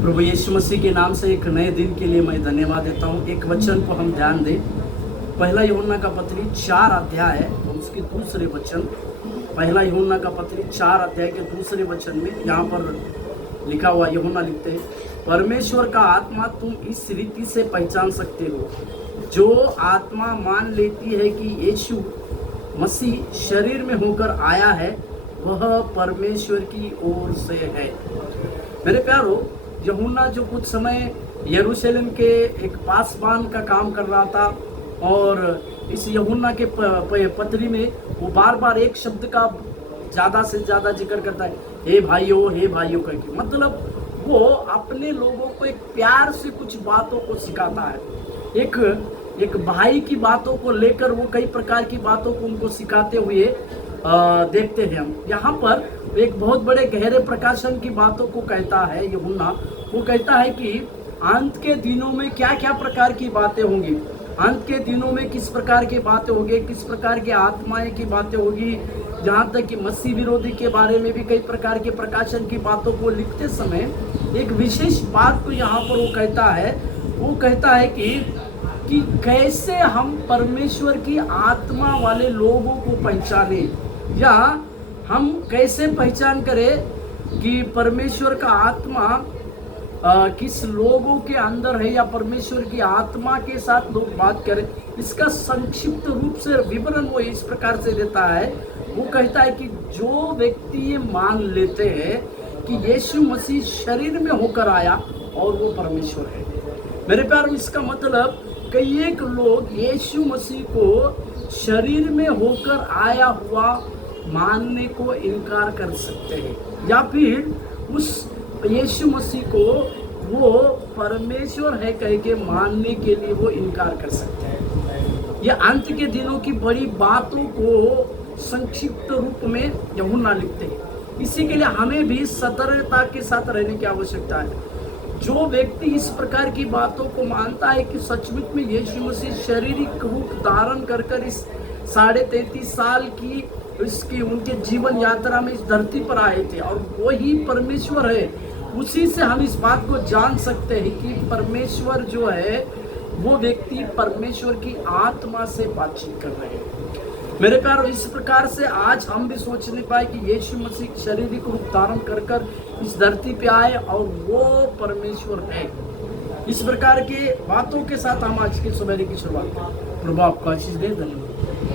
प्रभु यीशु मसीह के नाम से एक नए दिन के लिए मैं धन्यवाद देता हूँ। एक वचन को हम ध्यान दें। पहला यूहन्ना का पत्री 4 अध्याय है और उसके दूसरे वचन। पहला यूहन्ना का पत्री 4 अध्याय के दूसरे वचन में यहाँ पर लिखा हुआ, यूहन्ना लिखते हैं, परमेश्वर का आत्मा तुम इस रीति से पहचान सकते हो, जो आत्मा मान लेती है कि यीशु मसीह शरीर में होकर आया है वह परमेश्वर की ओर से है। मेरे प्यारो, यूहन्ना जो कुछ समय यरूशलेम के एक पासबान का काम कर रहा था और इस यूहन्ना के पत्री में वो बार बार एक शब्द का ज़्यादा से ज़्यादा जिक्र करता है, हे भाइयों करके। मतलब वो अपने लोगों को एक प्यार से कुछ बातों को सिखाता है। एक भाई की बातों को लेकर वो कई प्रकार की बातों को उनको सिखाते हुए देखते हैं हम। यहाँ पर एक बहुत बड़े गहरे प्रकाशन की बातों को कहता है यूहन्ना। वो कहता है कि अंत के दिनों में क्या क्या प्रकार की बातें होंगी, अंत के दिनों में किस प्रकार की बातें होंगी, किस प्रकार की आत्माएं की बातें होगी। जहाँ तक कि मसीह विरोधी के बारे में भी कई प्रकार के प्रकाशन की बातों को लिखते समय एक विशेष बात को यहाँ पर वो कहता है कि कैसे हम परमेश्वर की आत्मा वाले लोगों को पहचाने, या हम कैसे पहचान करें कि परमेश्वर का आत्मा किस लोगों के अंदर है, या परमेश्वर की आत्मा के साथ लोग बात करें। इसका संक्षिप्त रूप से विवरण वो इस प्रकार से देता है। वो कहता है कि जो व्यक्ति ये मान लेते हैं कि यीशु मसीह शरीर में होकर आया और वो परमेश्वर है। मेरे प्यारों, इसका मतलब कई एक लोग यीशु मसीह को शरीर में होकर आया हुआ मानने को इनकार कर सकते हैं, या फिर उस यीशु मसीह को वो परमेश्वर है कह के मानने के लिए वो इनकार कर सकते हैं। ये अंत के दिनों की बड़ी बातों को संक्षिप्त रूप में यूहन्ना लिखते हैं। इसी के लिए हमें भी सतर्कता के साथ रहने की आवश्यकता है। जो व्यक्ति इस प्रकार की बातों को मानता है कि सचमुच में यीशु मसीह शारीरिक रूप धारण कर इस 33.5 साल की उनके जीवन यात्रा में इस धरती पर आए थे और वही परमेश्वर है, उसी से हम इस बात को जान सकते हैं कि परमेश्वर जो है वो व्यक्ति परमेश्वर की आत्मा से बातचीत कर रहे हैं। मेरे प्यारों, इस प्रकार से आज हम भी सोच नहीं पाए कि यीशु मसीह शारीरिक रूप धारण कर इस धरती पे आए और वो परमेश्वर है। इस प्रकार के बातों के साथ हम आज की सुबह की शुरुआत करें। प्रभु आपको आशीष दे। धन्यवाद।